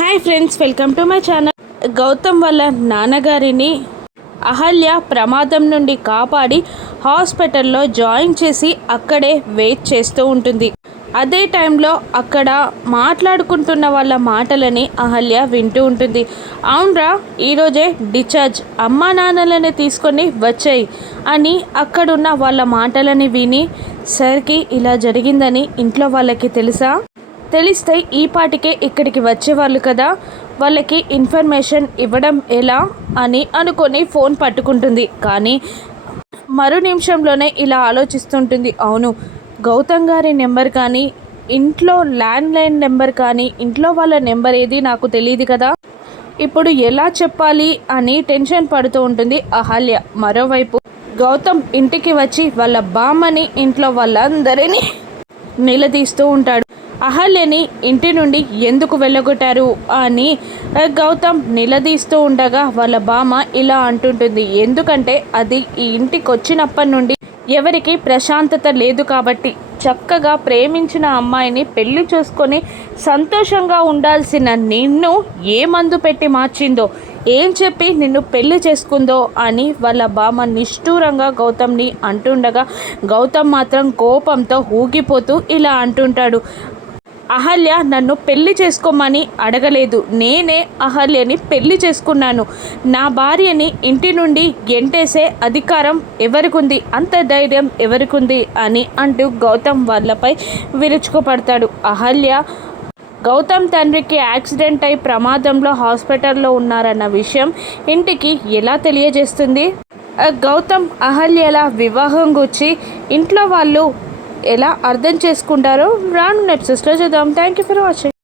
Hi friends welcome to my channel. Gautam వాళ్ళ నాన్నగారిని అహల్య ప్రమాదం నుండి కాపాడి హాస్పిటల్లో జాయిన్ చేసి అక్కడే వెయిట్ చేస్తూ ఉంటుంది. అదే టైంలో అక్కడ మాట్లాడుకుంటున్న వాళ్ళ మాటలని అహల్య వింటూ ఉంటుంది. అవునరా ఈరోజే డిశ్చార్జ్ అమ్మా నాన్నలని తీసుకొని వచ్చాయి అని అక్కడున్న వాళ్ళ మాటలని విని సార్కి ఇలా జరిగిందని ఇంట్లో వాళ్ళకి తెలుసా? తెలిస్తే ఈపాటికే ఇక్కడికి వచ్చేవాళ్ళు కదా? వాళ్ళకి ఇన్ఫర్మేషన్ ఇవ్వడం ఎలా? అని అనుకొని ఫోన్ పట్టుకుంటుంది. కానీ మరు నిమిషంలోనే ఇలా ఆలోచిస్తుంటుంది. అవును గౌతమ్ గారి నెంబర్ కానీ ఇంట్లో ల్యాండ్ లైన్ నెంబర్ కానీ ఇంట్లో వాళ్ళ నెంబర్ ఏది నాకు తెలియదు కదా? ఇప్పుడు ఎలా చెప్పాలి అని టెన్షన్ పడుతూ ఉంటుంది అహల్య. మరోవైపు గౌతమ్ ఇంటికి వచ్చి వాళ్ళ బామ్మని ఇంట్లో వాళ్ళందరినీ నిలదీస్తూ ఉంటాడు. అహల్యని ఇంటి నుండి ఎందుకు వెళ్ళగొట్టారు అని గౌతమ్ నిలదీస్తూ ఉండగా వాళ్ళ బామ ఇలా అంటుంటుంది ఎందుకంటే అది ఈ ఇంటికి వచ్చినప్పటి నుండి ఎవరికి ప్రశాంతత లేదు కాబట్టి చక్కగా ప్రేమించిన అమ్మాయిని పెళ్ళి చూసుకొని సంతోషంగా ఉండాల్సిన నిన్ను ఏ మందు పెట్టి మార్చిందో ఏం చెప్పి నిన్ను పెళ్ళి చేసుకుందో అని వాళ్ళ బామ నిష్ఠూరంగా గౌతమ్ని అంటుండగా గౌతమ్ మాత్రం కోపంతో ఊగిపోతూ ఇలా అంటుంటాడు అహల్య నన్ను పెళ్ళి చేసుకోమని అడగలేదు. నేనే అహల్యని పెళ్ళి చేసుకున్నాను. నా భార్యని ఇంటి నుండి గెంటేసే అధికారం ఎవరికుంది? అంత ధైర్యం ఎవరికుంది? అని అంటూ గౌతమ్ వాళ్ళపై విరుచుకుపడతాడు. అహల్య గౌతమ్ తండ్రికి యాక్సిడెంట్ అయి ప్రమాదంలో హాస్పిటల్లో ఉన్నారన్న విషయం ఇంటికి ఎలా తెలియజేస్తుంది? గౌతమ్ అహల్యల వివాహం గురించి ఇంట్లో వాళ్ళు ఎలా అర్థం చేసుకుంటారో రాను నెట్సెస్లో చూద్దాం. Thank you for watching